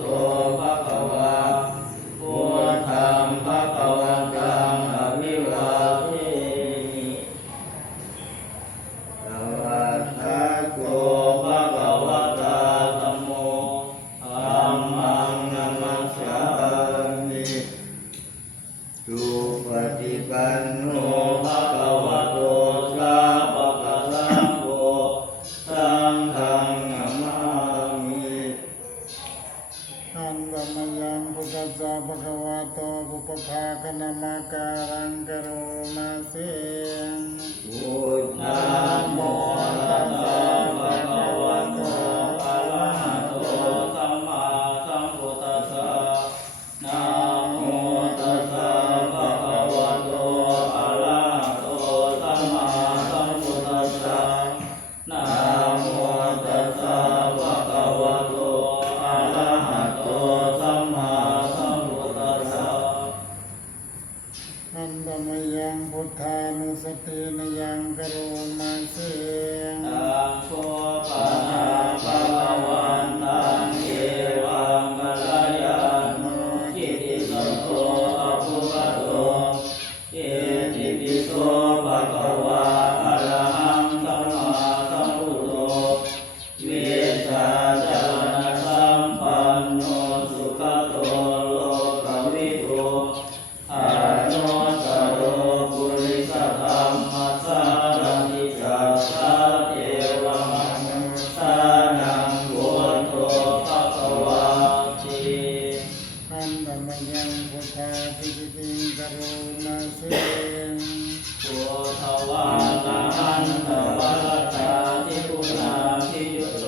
โธภะคะวาพุทธังภะคะวันตังอะภิวาเทมิสวัสดีโตภะคะวะตาธัมโมธัมมังนัมมัสสามิสุปฏิปันโนภะคะวะโตสาวกสังโฆสังฆังนะมามิ อันดมยังพุทธัสสะภะคะวะโตปุปภาคนามาการังกโรมาเส พุทธังโมตัสสะภะคะวะโตอะระหะโตสัมมาสัมพุทธัสสะนะโมตัสสะภะคะวะโตอะระหะโตสัมมาสัมพุทธัสสะนะโมตัสสะภะคะวะโตอะระหะโตสัมมาสัมพุทธัสสะ อันดมยังพุทธานุสตินยังกโรมาเส ตังโพปะนาภะคะวันตังเอวังกัลยาโนจิตติสัมโฆอภุคโตเอติปิโสภะคะวะอะระหังสัมมาสัมพุทโธวิชาจารณสัมปันโนสุขโตโลกวิทูอาโนตโรปุริสธรรมสารติจัสสะเทวมนุสสานังโวโตภะคะวะติ อันดมยังพุทธาปิจิติงกโรมาเส โพธวานะหันตวรตาทิปุนาทิยุโต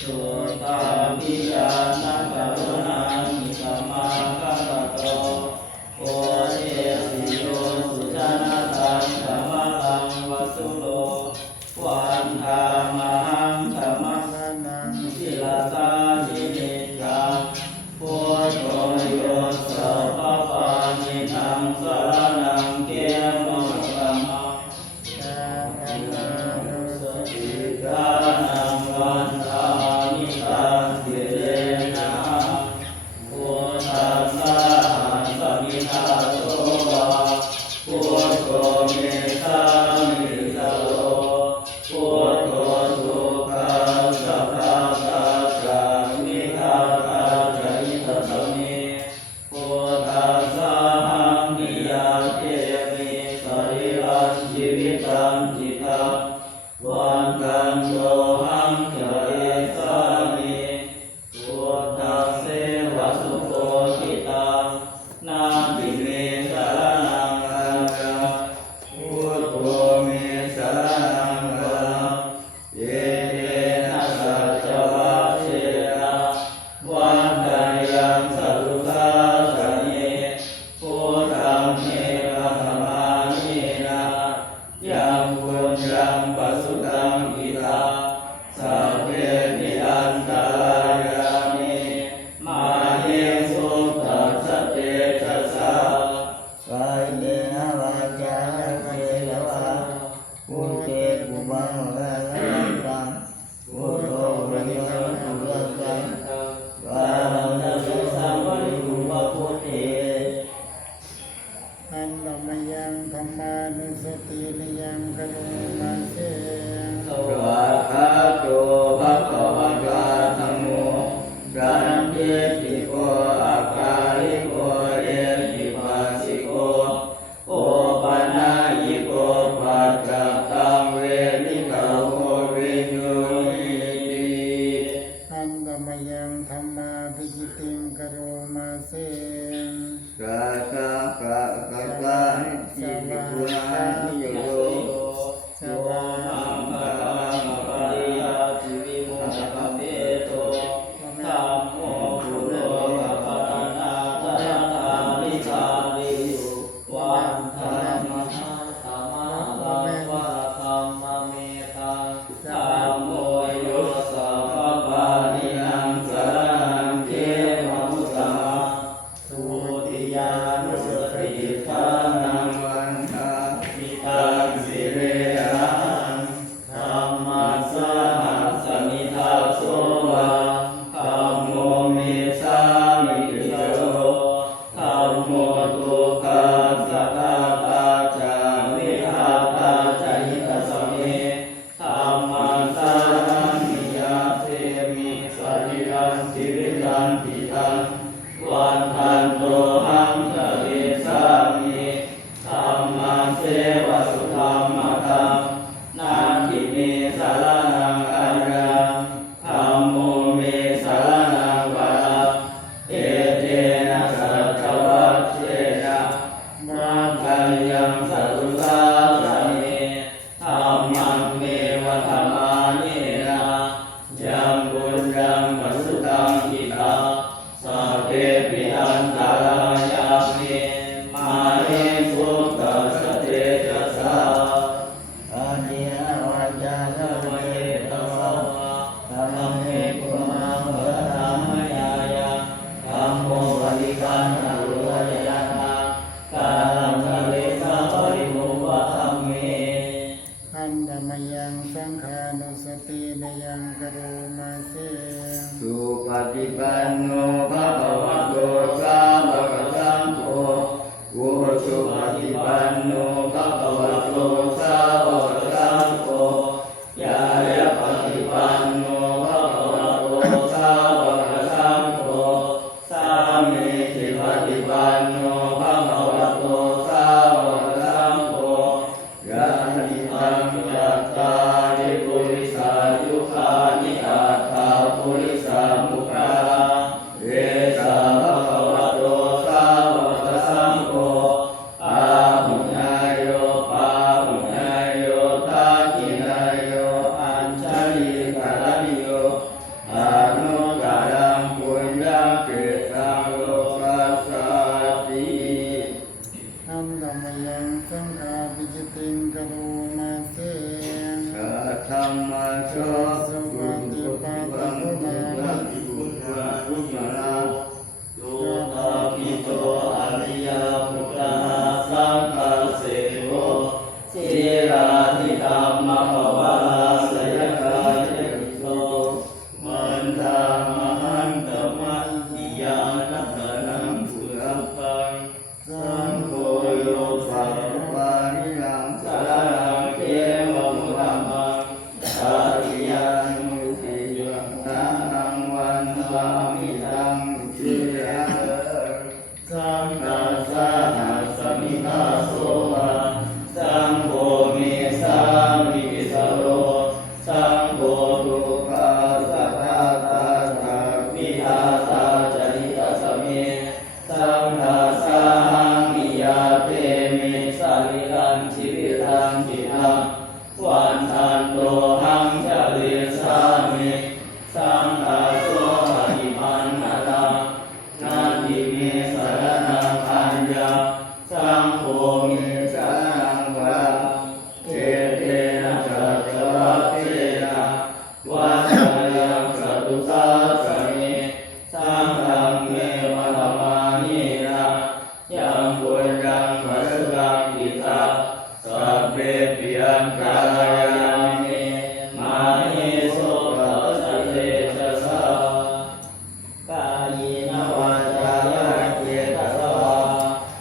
สุตาปิยานักกรุณานิสัมมากัปะโตโอเทสิโยสุจนะตังธรรมตังวัสสุโลวันธามหังธรรม ลานัง ศิลาสานินิจังพุทโธโยสัพพปานิทังสรณังเกมะตัมมัง กาอันนานุสติ กานังวันทานิตังสิเรนะพุทธัสสะสมิทาโสวะพุทโธเมธามิสโลพุทโธทุกขัสสะภะคะจามิทาคาจายิตัสสมิพุทธัสสะหังนิยาเทมิสริรังชีวิตังจิตังวันตังโสหังเจริญสามิพุทธัสเสวะสุโคติตังนาทิเมสรณังอังกังพุทโธเมสรณังอังกังเยเตนะสัจจวัชเชนะวันตัญญังสัพพุสาสะเนพุทธังเมฆะธรรมานินะยังบุญยังปัสสุตังอิตาสัพเพนิอันตรายามิมาเยสุตัสสะเตจัสสะกายเยนะวาจาเทวะพุทเตกุบังวะตังพุทโธวิริยะปุระตังวารังนะสัมปะริภูปะพุทเต อันดมยังธรรมานุสตินยังกโรมาเส สวัสดีโตภะคะวะตาธัมโมสันติติโกอาคาลิโกเอหิปัสสิโกโอปะนายิโกปัจจตังเวทิตาโมวิญญูนิติ อันดมยังธรรมาปิจิติงกโรมาเส สัสสะกะกะตะนิสิกุณานิโยโสหังคารังปริยาจิวิมุตตะเปโตธัมโมพุโรกัปปะนาตระตาลิสาลิยุวันธรรมะธรรมะลังวะธัมมะเมตังธัมโมโยสัพพปานินังสรณังเกมะมุตตะทุติยานุสติทานังวันทามิ สามิโยธัมโมทุกขัสสะตตาจาวิหาตาจายิตสเมธัมมังสามิยาเสมิสริรังสิริรันติตังวันทันโตหังสริสามิธัมมังเสวะสุธัมมะธังนาทิเมสารนังอัญญังธัมโมเมสารนังวะระเอเตนะสัจจวัชเชนะมังคัญยังสัตุสาสะเนธัมมังเมวะธัมมานินะยังบุญยังปสุตังอิตาสัพเพปิอันตรายามิมาเรสุตัสสะเตจัสสะอานิยวัจจานะเวตสะธัมเมกุมังวะธัมมยายะธัมโมปฏิคันหะรุยะยะกาลังคะเลสะปริมุปะธัมเม อันธรรมยังสังขานุสตินยังกโรมาเส สุปฏิปันโนภะคะวะโตสาวกสังโฆอุชุปฏิปันโนภะคะวะโตสาวกสังโฆยายะปฏิปันโนภะคะวะโตสาวกสังโฆสามีจิปฏิปันโนภะคะวะโตสาวกสังโฆยะนิทังยัตตาริปุริสายุคานิอัตถาปุริสามุขะเวสาภะคะวะโตสาวกสังโฆอาหุญญโยปาหุญญโยทากินโยอัญชลิกาลนิโยอนุตตรังปุญญเกตังโลกัสสติ อันธรรมยังสังขาวิจิติงกโรมาเส สัทธัมมาโชสุปฏิปันโนภะภิกขุสาธุมานาโยตาปิโตอริยพุทธาสังฆเสโวสิราธิธรรมภวาสยกายติโตมันธามหันตมัจจิยานัตนังสุรัปปังสังโฆโยสัพพานิยังสารังเทวมุตัมมังอาทิยันมุติยังตังวันวามิตังชิระสังฆาสาหัสมิทาโสวะสังโฆเมสามิสโรสังโฆทุกขาสัทธาตาตาวิหาตาจาริตสเมสังฆาสาหังมิยาเตมิสาริรังชีวิตังจิตังวันทันโตหังจาริสามิสังฆาโสปฏิปันนะตังนาทิเมสารนังอัญญังสังโฆเมสารนังวะระเอเตนะสัจจวัชเชนะวัชยังสัตุสาสะเนสังฆังเมวะธัมมานินะยังบุญยังปสุตังอิตาสัพเพปิยันตรายามิมาหิโสตัสสะเตจัสสะกายนวาจายะเจตสะ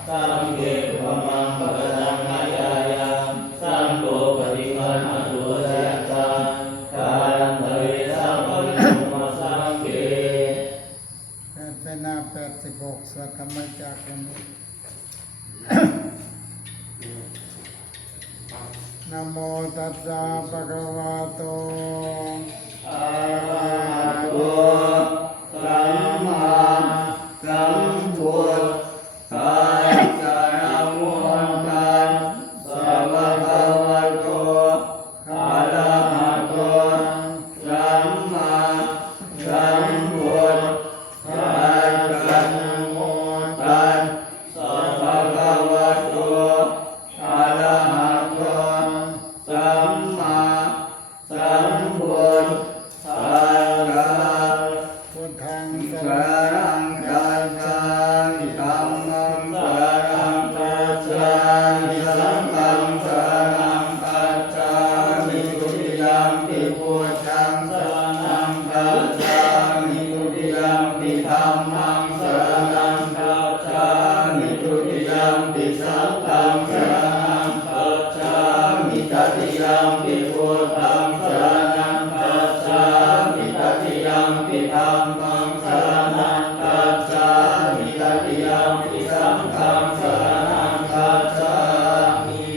สังเกตุมังปะตังมายายาสังโฆปฏิคันหะตุสยัตตากาลันทะเวสัมปริมุปสังเก เป็นหน้า86สัทธรรมจักรนะโมตัสสะภะคะวะโต อะระหะโตสัมมาสัมพุทธัสสะนะโมตัสสะภะคะวะโตอะระหะโตสัมมาสัมพุทธัสสะนะโมตัสสะภะคะวะโตอะระหะโตสัมมาสัมพุทธัสสะ พุทธังส สารัง มังสรณังคัจฉามิทุติยัมปิสังฆังสรณังคัจฉามิตติยัมปิพุทธังสรณังคัจฉามิตติยัมปิธัมมังสรณังคัจฉามิตติยัมปิสังฆังสรณังคัจฉามิ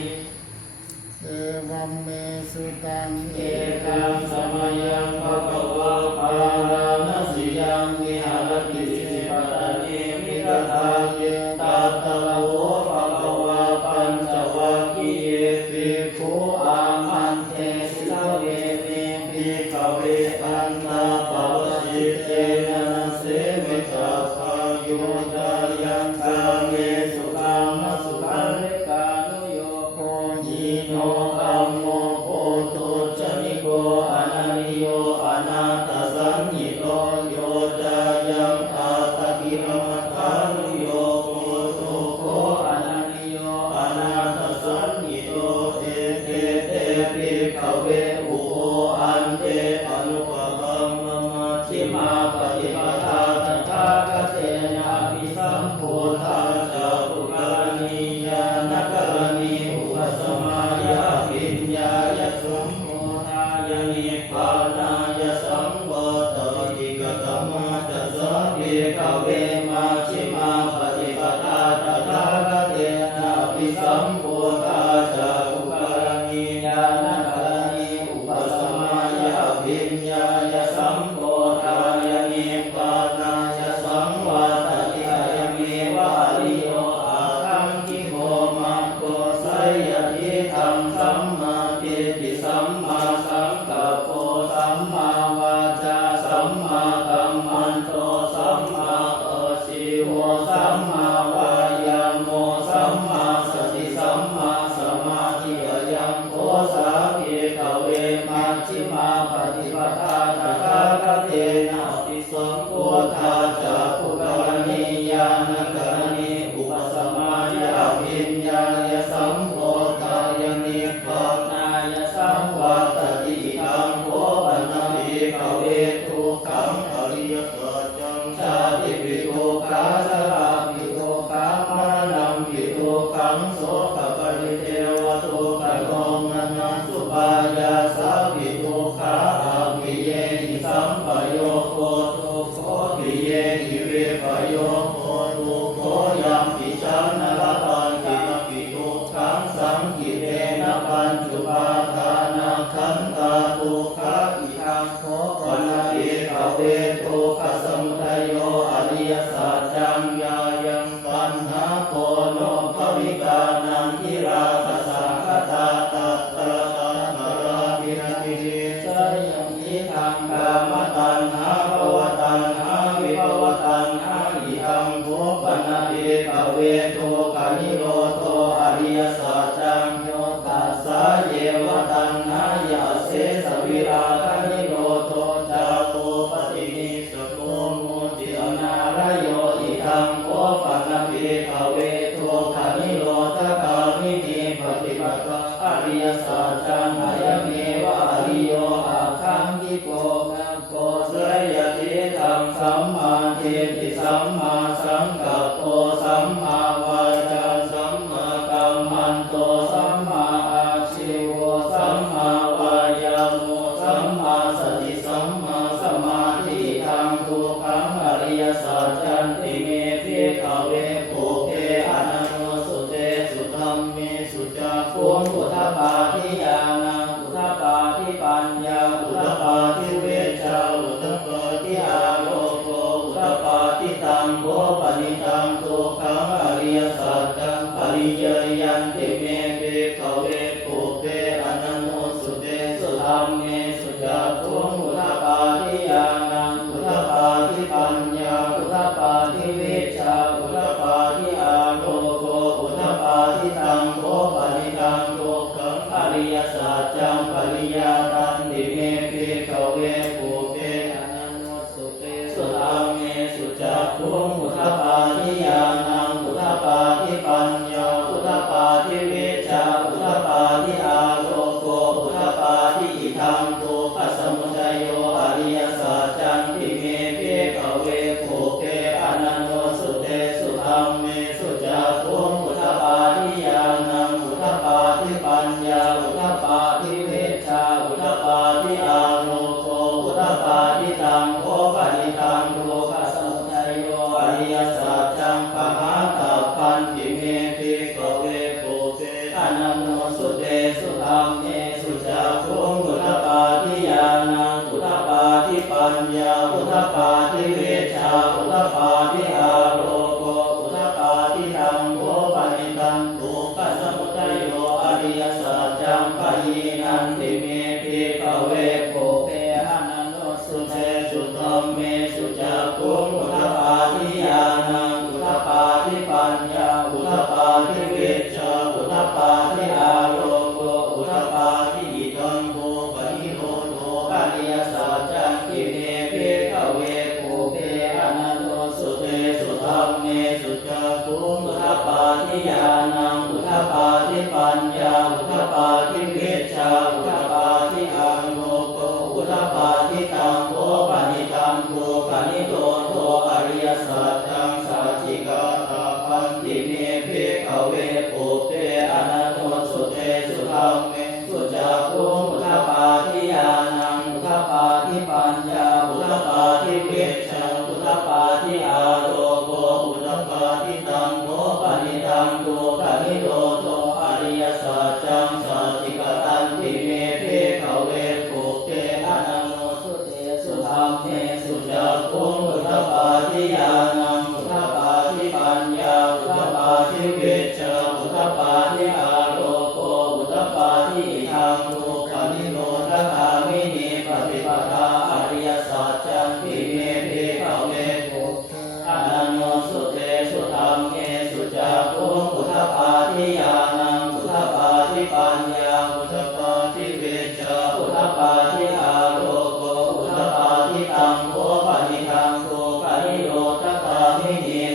เอวัมเมสุตังเอกังสมยังภะคะวะปาราณสิยังวิหารติสิปัตตานีมิตตาเยตัตตะโวภะคะวะปัญจวัคคีเยภิกขุอามันเตสิลเวเนภิกขเวอันตาปวสิเตนะเสมิตาภาโยตายังกาเมสุขังมสุขันเลกานุโยโคยิโนธัมโมโพตุจนิโกอนันโยอนาตสันญิโตโยจายังอาตกิรมัฏฐานุโยโพตุโกอนันโยอนาตสันญิโตเตเตเตภิกขเวอุโภอันเตอนุปปัมมมัชฌิมาปฏิปทาตถาคเตนะอภิสัมโพธาจะปุกรณียานกรณีอุปสมายาปิญญายสัมโมทายนิพพานายสัมปตติกตมาจัสสะภิกขเวมัชฌิมาปฏิปทาตถาคเตนะอภิสัมโพธาจะปุกรณียานกรณีอุปสมายาปิญญายสัมโพธายนิพพานายสังวาตติยเมวะอริโยอาคังคิโกมัคโคไสยทิธังสัมมาทิฏฐิสัมมาสังกัปโปสัมมาวาจาสัมมากัมมันโตสัมมาอาชีวสัมมาวายามโมสัมมาสติสัมมาสมาธิยังโคสาภิกขเวมัชฌิมาปฏิปทาตถาคเตนะอภิสัมโพธาจะปุกรณียานกรณีอุปสมายาปิญญายสัมโพธายนิพพานายสังวัตติตังโภปนาภิกขเวทุกขังอริยสัจจังชาติปิทุกขาชราปิทุกขามรณังปิทุกขังโสกปริเทวทุกขโทมนัสสุปายาสาปิทุกขาอาภิเยหิสัมปโยโคทุกโขภิเยหิวิปโยโคทุกโขยัมปิชันนรตันติปิทุกขังสังกิเตนะปัญจุปาทานาขันตาทุกขอิทังโขปนะภิกขเวทุกขสมุทัยโยอริยสัจจังญายังตัณหาโพโนภวิกานันทิราคะสังคตาตัตตะตัตตะราภิรติเดชยังทิทังกามตัณหาภวตัณหาวิภวตัณหาอิทังโภปนะภิกขเวทุกขนิโรโธอริยสัจจังโยตัสสะเยวตัณหายาเสสวิราคะนิโรโธจาโตปฏินิสโกโมติอนา รโยอิทังโอปันภิกขเวทุกขนิโรธคามินีปฏิปทาอริยสัจจังอายเมวะอริโยอาคังกิโกมัคโคสยทิธังสัมมาทิฏฐิสัมมาสังกัปโปสัมมาวาจาสัมมากัมมันโตสัมมาอาชีวสัมมาวายาโมสัมมาสติสัมมาสมาธิทังทุกขังอริยสัจจันติเมภิกขเวปุเพอนันโนสุเตสุธัมเมสุจักขุงพุทธปาทิยานังพุทธปาทิปัญญาพุทธปาทิเวชชาพุทธปาทิอาโลโกพุทธปาทิตังโภปนิตังทุกขังอริยสัจจังปริเยยันติเมภิกขเวปุเพอนันโนสุเตสุธัมเมสุจักขุงพุทธปาทิยานังพุทธปาทิปัญญาพุทธปาทิเวชชาพุทธปาทิอาโลโกพุทธปาทิตังโภปนิตังทุกขังอริยสัจจังปริยาตันติเมภิกขเวปุเพอนันโนสุเตสุธัมเมสุจักขุงพุทธปาทิยานังพุทธปาทิปัญญาพุทธปาทิเวชช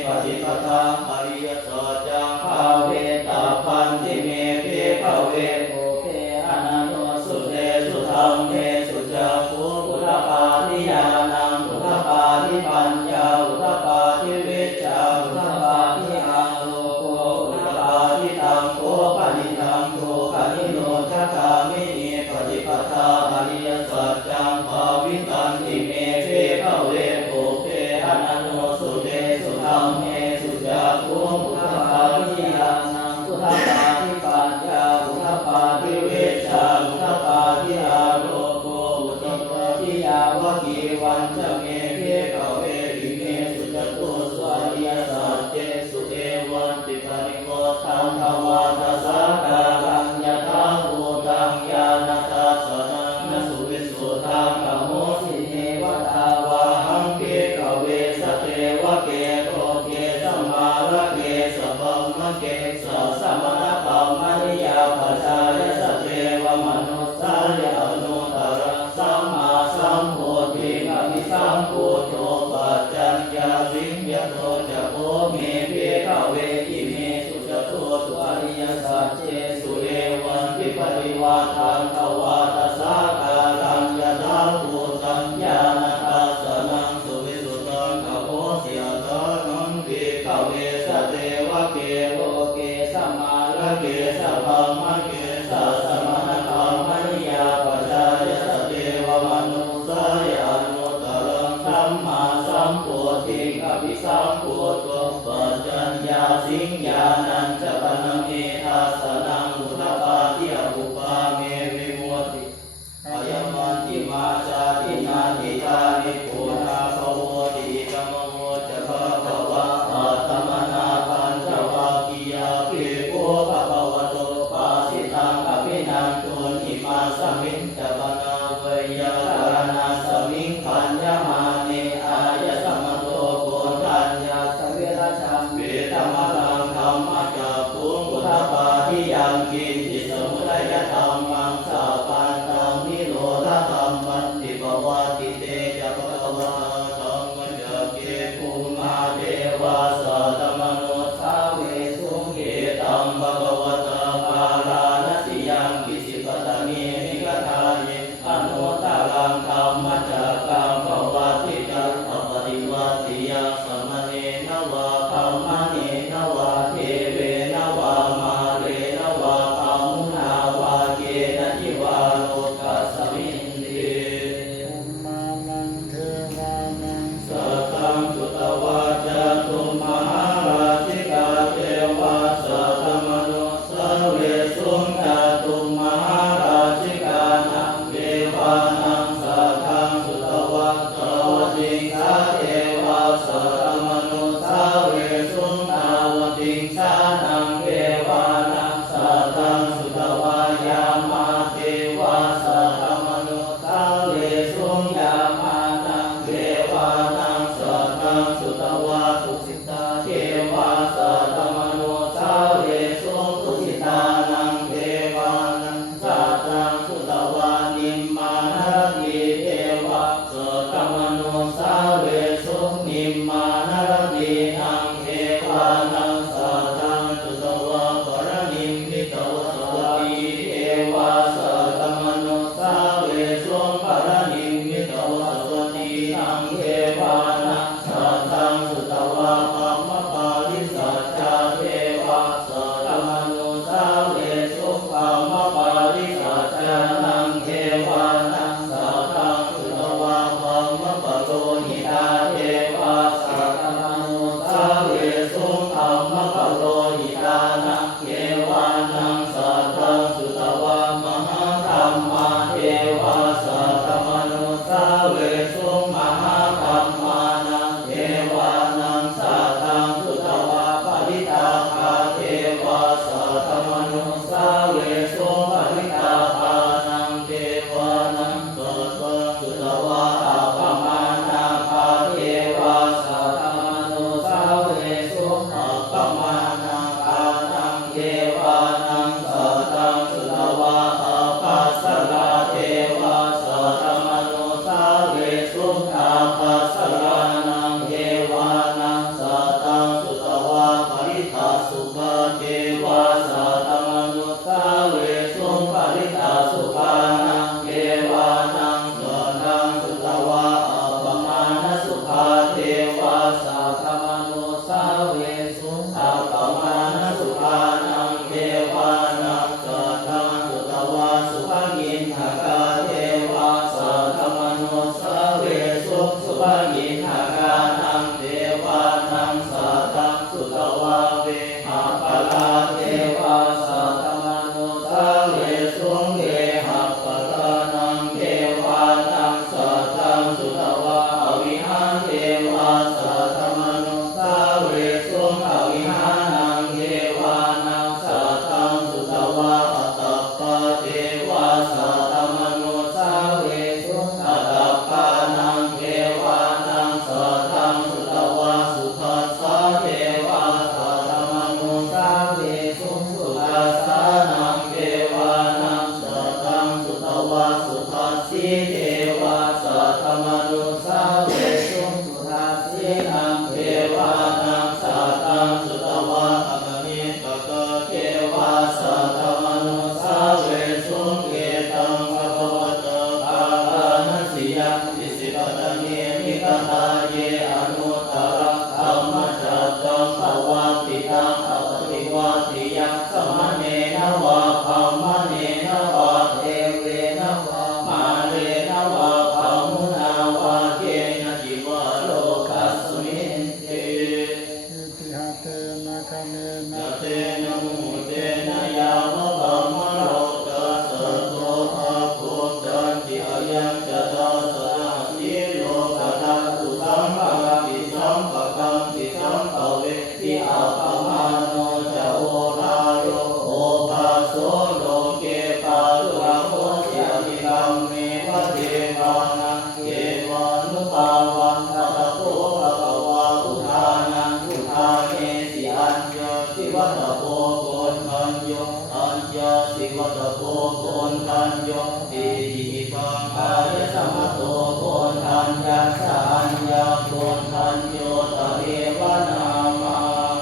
ปฏิปทาอริยสัจจังภาเวตาพันติเมภิกขเวโอเภอนันโนสุเตสุธรรมเมสุจาภูพุทธปาทิยานังพุทธปาทิปัญญาพุทธปาทิวิชชาพุทธปาทิอาโลโกพุทธปาทิตังโกปนิตังโกปนิโนทัคามินีปฏิปทาอริยสัจจังภาวิตันติเมภิกขเวโอเภอนันโนสุเตสุธรรมเมสุจาภูพุทธปาทิยานังพุทธปาทิปัญญาพุทธปาทิวิชชาพุทธปาทิอาโลโกพุทธปาทิยาวกีวันจะเมภิกขเวอิเมสุจตุสวาริยสัจเจสุเอวันติปริโมทังภวาทัสสะการัญญาทังภูตังญาณทัสสะนังนสุวิสุทธังอโหสิเนวตาวาหังภิกขเวสเทวะเกโรเกสัมมาระเกสัพพมะเกสัสสะมะนะปัมมะนิยาปัจจายสเทวมนุสสายอนุตตรังสัมมาสัมโพธิอภิสัมพุทโธปัจจัญญาสิงยโตจะโพเมภิกขเวอิเมสุจตุสวาริยสัจเจสุเอวันติปริวาทังภวาทัสสะการัญญาทังภูตังญาณทัสสะนังสุวิสุทธังอโหสิยตานังภิกขเวสเทวะเกโลเกสัมมาระเกสัพพมะเกสัสสะมะนะปัมมะนิยาปัจจายสเทวมนุสสายอนุตตรังสัมมาสัมโพธิอภิสัมพุทโธปัจจัญญาสิงญาณัญจปนเมทัสสะนังอุทธปาทิอภุปาเมวิมุตติอายมันติมาชาตินาทิตานิปุราภโวติกัมโมจะภะคะวะอัตตมนาปัญจวัคคียาภิกขุภะคะวะโตปาสิตังอภินันตุนิมาสมิงจะปนาเวยาการณาสมิงปัญญมาเนอายะสัมมโตโกตัญญาสเวรชังเวตมะตังธัมมะจักขุงพุทธปาทิยังกินจิสมุทัยธัมมังสาปันตังนิโรธธัมมันติภวติเตจะภะวะธัมมจักเกภูมาเทวาสัตตมโนสาเวสุงเกตัมภะคะวะตาปาราณสียังกิสิปตเมนิกทาเยอนุตตรังธัมมจักกังภวติจัตถปริวัติยังสมเนนวะธัมมเนนวะเทเวนวะมาเรนวะธัมมุนาวะเกนะจิวาโลกัสสมินเต อุมมานังเทวานัง สัตตังสุตวาจาตุมหาราชิกาเทวาสัตตมโนสเวสุงจาตุมหาราชิกานังเทวานังสัตตังสุตวาตวติงสาเทวาสัตตมโนสเวสุงตาวติงสานังเทวานังสัตตังสุตวายามาเทวาสัตตมโนสเวสุงยามานังเทวานังสัตตังสุตวาทุสิตาเทวาสัตตมโนสเวสุงทุสิตานังเทวานังสัตตังสุตวานิมมานรติเทวาสัตตมโนสเวสุงนิมมานรตินังเทวานังสัตตังสุตวาปรนิมมิตวสวัสดีเทวาสัตตมโนสเวสุงปรนิมมิตวสวัสดีนังเทวานังสัตตังสุตวาปัมมปาลิส สุตวะเวหาปลาเทวาสัตมนุสาเวสุงเวหาปลานังเทวานังสัตตังสุตวะอวิหาเทวาสัตตมนุสาเวสุงอวิหานังเทวานังสัตตังสุตวะอัตตปะเทวาสัตตมนุสาเวสุงอัตตปะนังเทวานังสัตตังสุตวะสุทัสสะเทวาสัตตมนุสาเวสุงสุทัสสะนังเทวานังสัตตังสุตวะสุทัสสีเทวาสัตตมนุสาเวสุงสุทัสสีนังเทวานังสัตตังสุตวะอมนิตตะเทวาสัตตมนุสาเวสุงเอตังภะคะวะโตอานัสสิยังอิสิปตะเนมิตตาเยอนุตตระธัมมจักกังภวัตติตังอปฏิวัติยังสมณเณนะวะธัมมเณนะวะเทเวนะวะมาเรนะวะธัมมุนาวะเกนะจิวะโลกัสสมินเต อิติหะเตนะคะเนนะ ยะเตนะมุเตนะยามะธัมมะโรตัสสะโตภะพุทธันติอายังจะตัสสะสิโลกนัสสุสัมภะติสัมภะกังติสัมภะเวทิอาปะมาโนจะโอราโยโอภาโสโลเกปาลุระโหสิอภิกรรมเมวะเทวานังเกวานุปาวันตะโพภะคะวะอุทานังอุทาเนสิอัญญสิวัตโพโกนทัญโยอัญญสิวัตโพโกนทัญโยติหิตังกายสัมมโตโกนทัญญาสัญญาโกนทัญโยตะเรวนามัง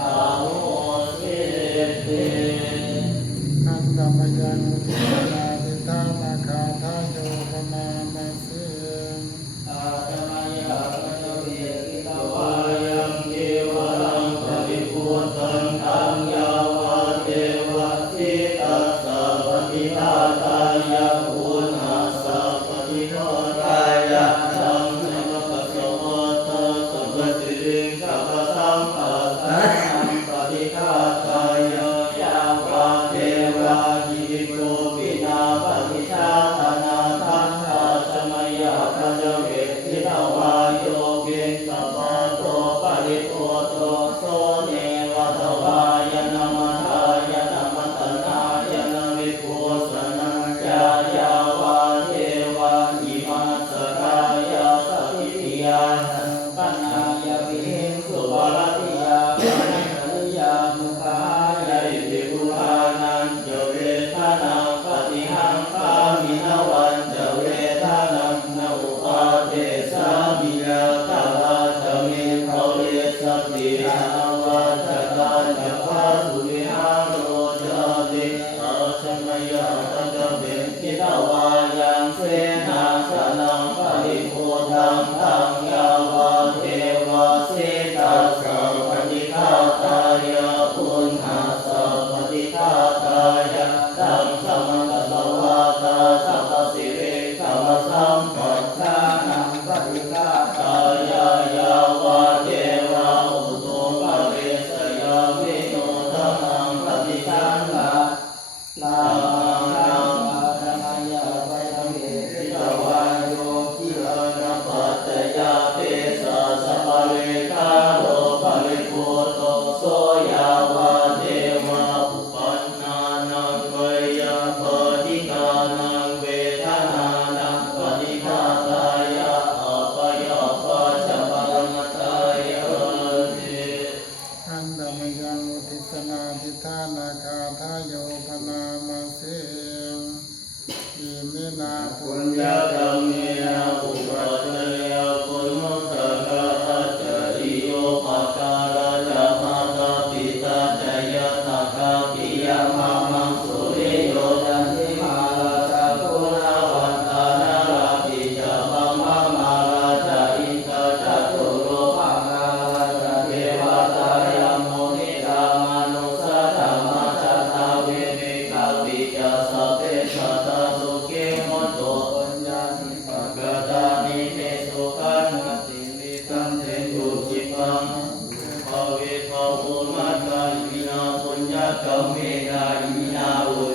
อาโหสิเต อันตมยังอุทิศนาทิธานาคาทายโยปนามาเส อาตมายาปัจเวกิตวายังเทวรังปริปุตังธังยาวะเทวะสิตัสสะปฏิทาตายะปุณหาสัพปฏิโนทายะธัมมะกัสสวะตะสัพพสิริสัพพสัมปัสสะนังปฏิฆาตายะยาวะเทวะหิริโกปินาปฏิชาตนาทันตาสมัยะปัจเวทิตวาโยเกตปะโตปริโภโตโสเนวัตวายนะมัทายนะมัตนายนะวิภูสนัญญายาวาเทวาหิมาสกายาสัพพิติยานันปนายวิหิงสุบรติยาปนัญญยามุขายาอิติปุรานันจเวทนาปฏิหังคามินวันจเวทนังนาอุปาเทสามิยาตาลาจเมภเวสติอานวัจกาจัพพะสุวิหารโรจติอาชมยาตัจเบกิตวายังเสนาสนังปริโภทังตังยาวะเทวะสิตัสสะปฏิฆาตายะปุณหาสัพปฏิฆาตายะตังสมังกสวาตาสัพพสิริสัมสัมปัฏฐานังปฏิฆาตายะยาวะเทวะอุตุปะเร ภวุมัตตาอิมินาปุญญกรรมเมนาอิมินาอุ